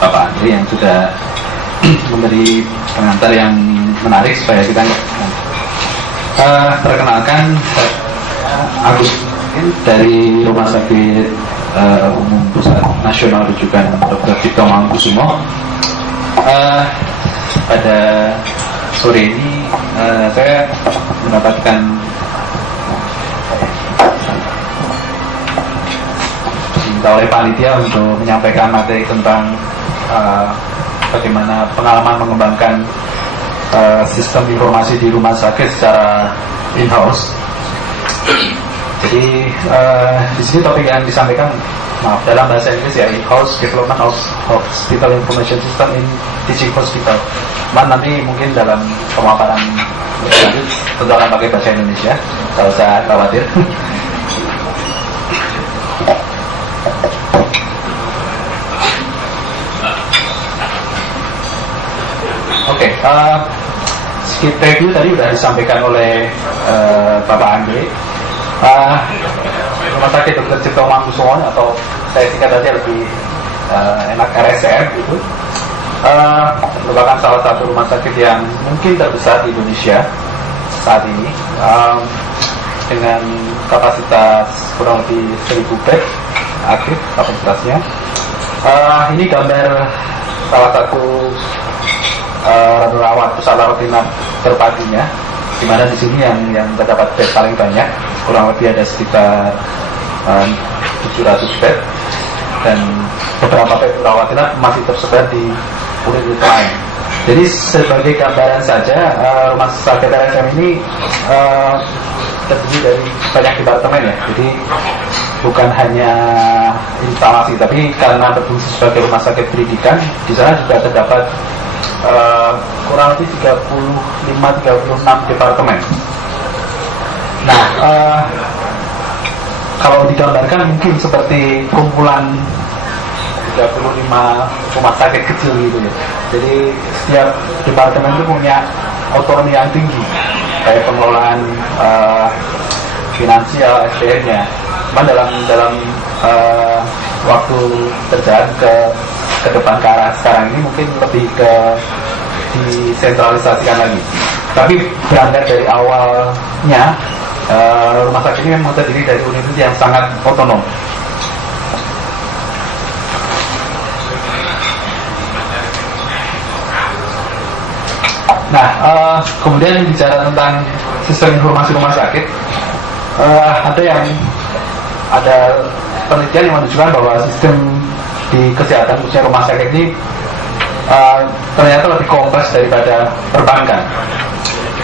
Bapak Andri yang sudah memberi pengantar yang menarik supaya kita perkenalkan Agus dari Rumah Sakit Umum Pusat Nasional Rujukan Dr. Cipto Mangunkusumo. Pada sore ini saya mendapatkan diminta oleh panitia untuk menyampaikan materi tentang bagaimana pengalaman mengembangkan sistem informasi di rumah sakit secara in-house. Jadi di sini topik yang disampaikan, dalam bahasa Inggris ya, in-house development of hospital information system in teaching hospital. Nanti mungkin dalam pemaparan lanjut tentu akan pakai bahasa Indonesia, kalau usah khawatir. Oke, skip review tadi sudah disampaikan oleh Bapak Andre. Rumah Sakit Dr. Cipto Mangunkusumo, atau saya singkat saja lebih enak, RSCM gitu, merupakan salah satu rumah sakit yang mungkin terbesar di Indonesia saat ini, dengan kapasitas kurang lebih 1000 bed aktif kapasitasnya. Ini gambar salah satu pusat rawat inap terpatunya, di mana di sini yang terdapat bed paling banyak, kurang lebih ada sekitar 700 bed, dan beberapa bed rawat inap masih tersebar di unit lain. Jadi sebagai gambaran saja, rumah sakit RSCM ini terdiri dari banyak departemen ya. Jadi bukan hanya instalasi, tapi karena berfungsi sebagai rumah sakit pendidikan, di sana juga terdapat kurang lebih 35-36 departemen. Nah, kalau digambarkan mungkin seperti kumpulan 35 rumah sakit kecil gitu ya. Jadi setiap departemen itu punya otonomi yang tinggi, kayak pengelolaan finansial, SDM-nya. Cuman dalam waktu berjalan ke depan ke arah sekarang ini mungkin lebih ke disentralisasikan lagi. Tapi berangkat dari awalnya, rumah sakit ini memang terdiri dari unit yang sangat otonom. Nah, kemudian bicara tentang sistem informasi rumah sakit, ada penelitian yang menunjukkan bahwa sistem di kesehatan khususnya rumah sakit ini ternyata lebih kompleks daripada perbankan.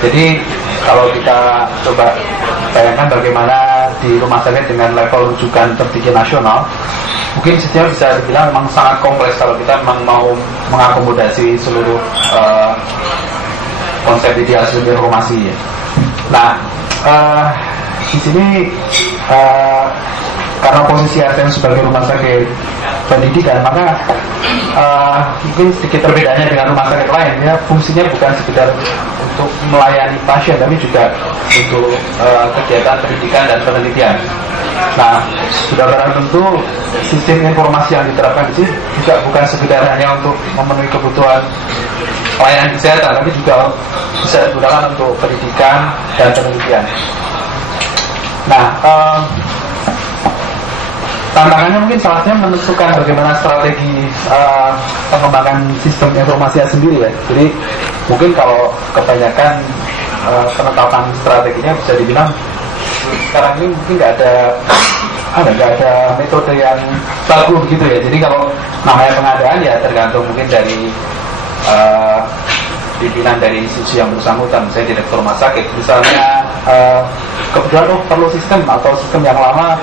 Jadi kalau kita coba bayangkan bagaimana di rumah sakit dengan level rujukan tertinggi nasional, mungkin sistemnya bisa dibilang memang sangat kompleks kalau kita memang mau mengakomodasi seluruh konsep ideal sistem informasi. Nah, di sini karena posisi RSCM sebagai rumah sakit pendidikan, maka mungkin sedikit perbedaannya dengan rumah sakit lain ya. Fungsinya bukan sekedar untuk melayani pasien, tapi juga untuk kegiatan pendidikan dan penelitian. Nah, sudah barang tentu sistem informasi yang diterapkan di sini juga bukan sekedar hanya untuk memenuhi kebutuhan layanan kesehatan, tapi juga bisa digunakan untuk pendidikan dan penelitian. Nah, tantangannya mungkin salah satunya menentukan bagaimana strategi pengembangan sistem informasinya sendiri ya. Jadi mungkin kalau kebanyakan penetapan strateginya bisa dibilang sekarang ini mungkin nggak ada metode yang bagus gitu ya. Jadi kalau namanya pengadaan ya tergantung mungkin dari pimpinan dari institusi yang bersangkutan, misalnya direktur rumah sakit misalnya, kebetulan perlu sistem atau sistem yang lama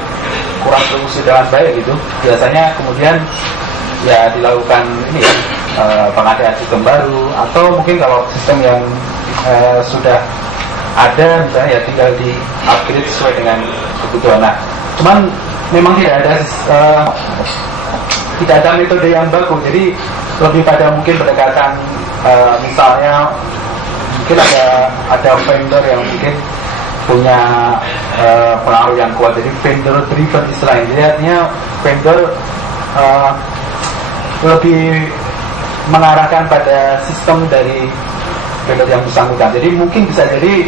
kurang berfungsi dengan baik gitu, biasanya kemudian ya dilakukan ini ya, pengadaan sistem baru, atau mungkin kalau sistem yang sudah ada misalnya ya tinggal di upgrade sesuai dengan kebutuhan. Nah, cuman memang tidak ada metode yang bagus, jadi lebih pada mungkin pendekatan misalnya mungkin ada vendor yang mungkin punya pengaruh yang kuat, jadi vendor driven istilahnya. Jadi artinya vendor lebih mengarahkan pada sistem dari vendor yang bersangkutan. Jadi mungkin bisa jadi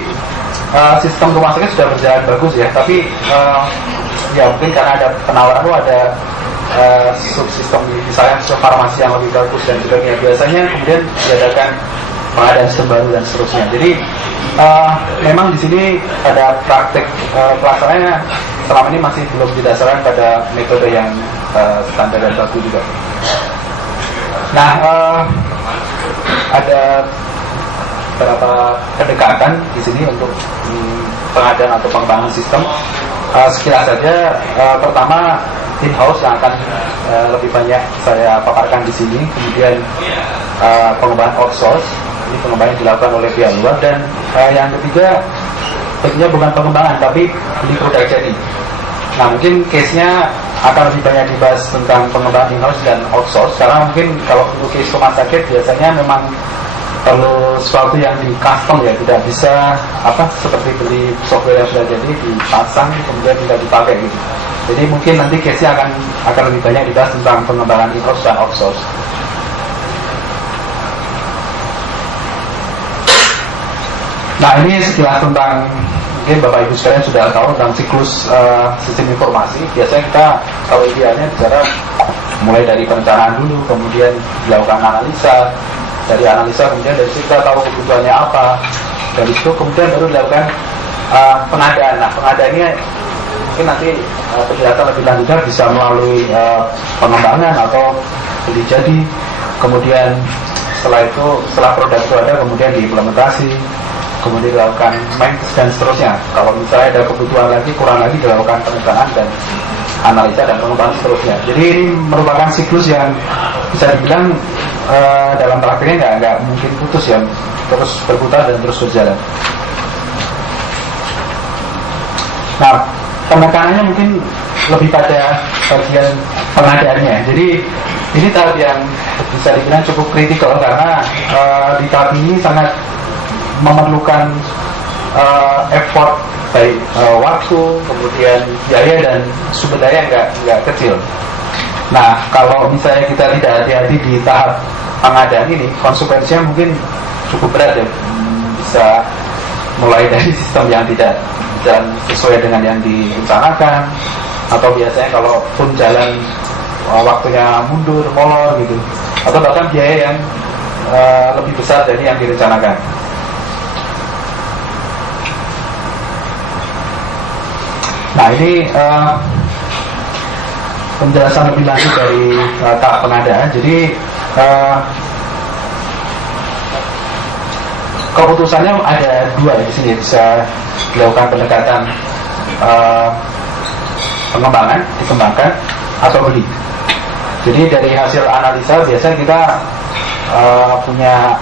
sistem rumah sakit sudah berjalan bagus ya, tapi ya mungkin karena ada penawaran ada subsistem misalnya farmasi yang lebih bagus dan sebagainya, biasanya kemudian diadakan pengadaan sistem baru dan seterusnya. Jadi memang di sini pada praktek pelaksanaannya selama ini masih belum didasarkan pada metode yang standar dan baku juga. Nah, ada beberapa pendekatan di sini untuk pengadaan atau pengembangan sistem. Sekilas saja, pertama in-house yang akan lebih banyak saya paparkan di sini. Kemudian pengembangan outsource, ini pengembangan yang dilakukan oleh pihak luar. Dan yang ketiga, tentunya bukan pengembangan tapi beli produk jadi. Nah, mungkin case-nya akan lebih banyak dibahas tentang pengembangan in-house dan outsource, karena mungkin kalau untuk case rumah sakit biasanya memang perlu sesuatu yang di custom ya, tidak bisa seperti beli software yang sudah jadi dipasang kemudian tidak dipakai gitu. Jadi mungkin nanti case-nya akan lebih banyak dibahas tentang pengembangan in-house dan outsource. Nah, ini sekilas tentang, mungkin Bapak Ibu sekalian sudah tahu tentang siklus sistem informasi. Biasanya kita kalau idealnya bicara mulai dari perencanaan dulu, kemudian dilakukan analisa. Dari analisa kemudian dari situ kita tahu kebutuhannya apa. Dari situ kemudian baru dilakukan pengadaan. Nah, pengadaan ini mungkin nanti penjelasan lebih lanjutnya bisa melalui pengembangan atau beli jadi. Kemudian setelah produk itu ada, kemudian diimplementasi, kemudian dilakukan maintenance dan seterusnya. Kalau misalnya ada kebutuhan lagi, kurang lagi, dilakukan perencanaan dan analisa dan pengembangan seterusnya. Jadi ini merupakan siklus yang bisa dibilang dalam praktiknya nggak mungkin putus ya, terus berputar dan terus berjalan. Nah, penekanannya mungkin lebih pada bagian pengadaannya. Jadi ini tahap yang bisa dibilang cukup kritikal karena di tahap ini sangat memerlukan effort baik waktu, kemudian biaya dan sumber daya nggak kecil. Nah, kalau misalnya kita tidak hati-hati di tahap pengadaan ini, konsekuensinya mungkin cukup berat ya. Bisa mulai dari sistem yang tidak dan sesuai dengan yang direncanakan, atau biasanya kalau pun jalan waktunya mundur, molor gitu, atau bahkan biaya yang lebih besar dari yang direncanakan. Nah, ini penjelasan lebih lanjut dari tahap pengadaan. Jadi keputusannya ada dua di sini, bisa dilakukan pendekatan pengembangan, dikembangkan atau beli. Jadi dari hasil analisa biasanya kita punya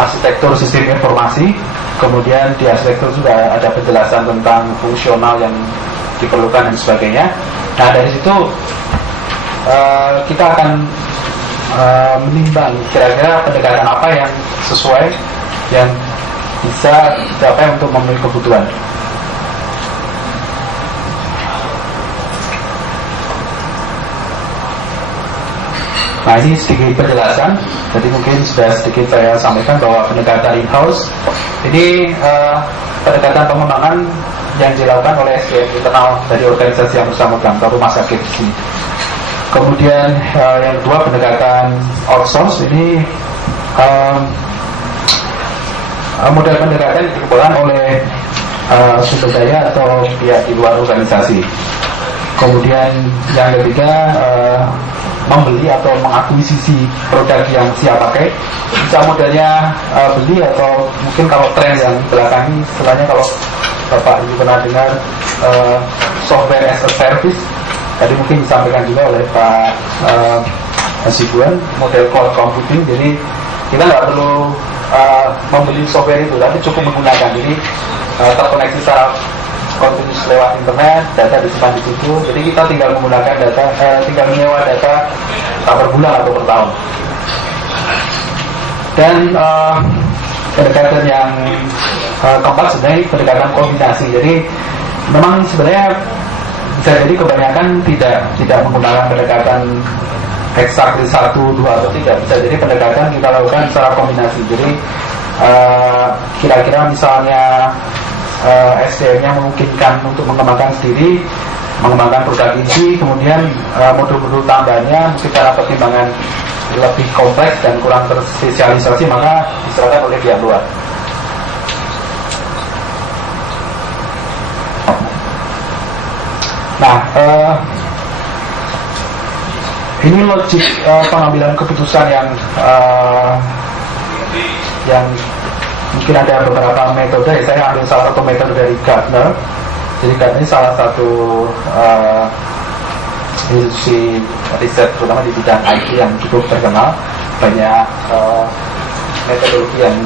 arsitektur sistem informasi. Kemudian di arsitektur juga ada penjelasan tentang fungsional yang diperlukan dan sebagainya. Nah, dari situ kita akan menimbang kira-kira pendekatan apa yang sesuai, yang bisa dicapai untuk memenuhi kebutuhan. Nah, ini sedikit penjelasan. Jadi mungkin sudah sedikit saya sampaikan bahwa pendekatan in-house ini pendekatan pengembangan yang dilakukan oleh SDM internal dari organisasi yang bersangkutan atau rumah sakit di sini. Kemudian yang kedua, pendekatan outsource ini model pendekatan yang dikembangkan oleh sumber daya atau pihak di luar organisasi. Kemudian yang ketiga, membeli atau mengakuisisi produk yang siap pakai. Bisa modelnya beli, atau mungkin kalau tren yang belakang ini istilahnya, kalau Bapak Ibu pernah dengar software as a service, tadi mungkin disampaikan juga oleh Pak Hasibuan, model cloud computing. Jadi kita nggak perlu membeli software itu, tapi cukup menggunakan. Jadi terkoneksi secara kontinus lewat internet, data disimpan di situ. Jadi kita tinggal menggunakan data, tinggal menyewa data per bulan atau per tahun. Dan pendekatan yang keempat sebenarnya pendekatan kombinasi. Jadi memang sebenarnya bisa jadi kebanyakan tidak menggunakan pendekatan exactly 1, 2 atau 3, bisa jadi pendekatan kita lakukan secara kombinasi. Jadi kira-kira misalnya SDM-nya memungkinkan untuk mengembangkan sendiri, mengembangkan produk inti, kemudian modul-modul tambahnya mungkin karena pertimbangan lebih kompleks dan kurang terspesialisasi, maka diserahkan oleh pihak luar. Nah, ini logik pengambilan keputusan yang mungkin ada beberapa metode. Saya ambil salah satu metode dari Gartner. Jadi Gartner ini salah satu institusi riset terutama di bidang IT yang cukup terkenal. Banyak metodologi yang